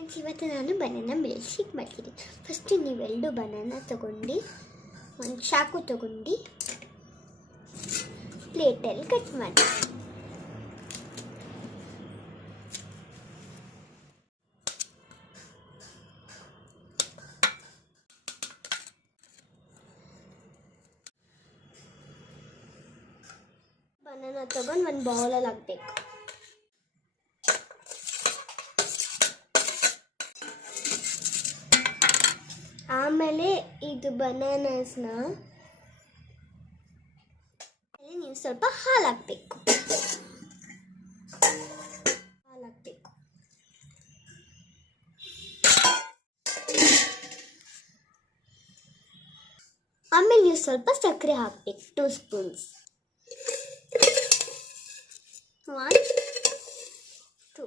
Friends, ಇವತ್ತು ನಾನು banana milk shake ಮಾಡ್ತೀನಿ. ಫಸ್ಟ್ ನೀವೆರಡು ಬನಾನಾ ತೊಗೊಂಡು ಒಂದು ಚಾಕು ತೊಗೊಂಡು ಪ್ಲೇಟಲ್ಲಿ ಕಟ್ ಮಾಡಿ. ಬನಾನಾ ತೊಗೊಂಡು ಒಂದು ಬೌಲಲ್ಲಿ ಹಾಕಬೇಕು. ಆಮೇಲೆ ಇದು ಬನಾನಾಸ್ನ ನೀವು ಸ್ವಲ್ಪ ಹಾಲು ಹಾಕಬೇಕು. ಆಮೇಲೆ ನೀವು ಸ್ವಲ್ಪ ಸಕ್ಕರೆ ಹಾಕಬೇಕು, 2 ಸ್ಪೂನ್ಸ್. 1 2.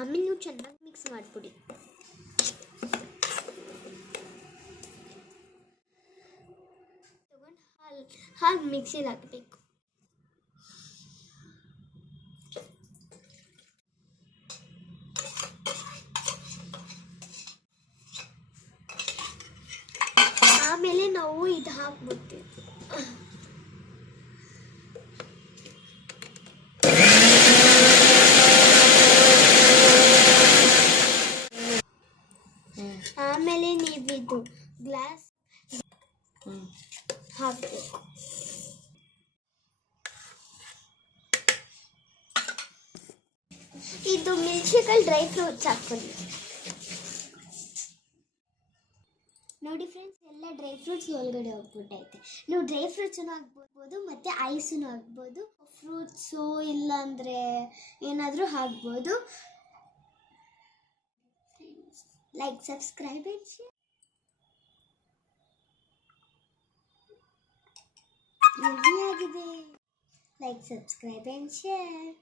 ಆಮೇಲೆ ನೀವು ಚೆನ್ನಾಗಿ ಮಿಕ್ಸ್ ಮಾಡಿಬಿಡಿ. ಹಾಲು ಮಿಕ್ಸಿಲಿ ಹಾಕಬೇಕು. ಆಮೇಲೆ ನಾವು ಇದು ಹಾಕ್ಬಿಡ್ತೀವಿ. ಆಮೇಲೆ ನೀವಿದು ಗ್ಲಾಸ್ ಹಾಕಬೇಕು. ಇದು ಮಿಲ್ಕ್ ಶೇಕಲ್ಲಿ ಡ್ರೈ ಫ್ರೂಟ್ಸ್ ಹಾಕ್ಕೊಳ್ಳಿ. ನೋಡಿ ಫ್ರೆಂಡ್ಸ್, ಎಲ್ಲ ಡ್ರೈ ಫ್ರೂಟ್ಸ್ ಒಳಗಡೆ ಹೋಗ್ಬಿಟ್ಟೈತೆ. ನೀವು ಡ್ರೈ ಫ್ರೂಟ್ಸನ್ನು ಹಾಕ್ಬೋದು ಮತ್ತು ಐಸನ್ನು ಹಾಕ್ಬೋದು. ಫ್ರೂಟ್ಸು ಇಲ್ಲಾಂದರೆ ಏನಾದರೂ ಹಾಕ್ಬೋದು. Like, subscribe and share. Ready ಆಗಿದೆ. Like, subscribe and share.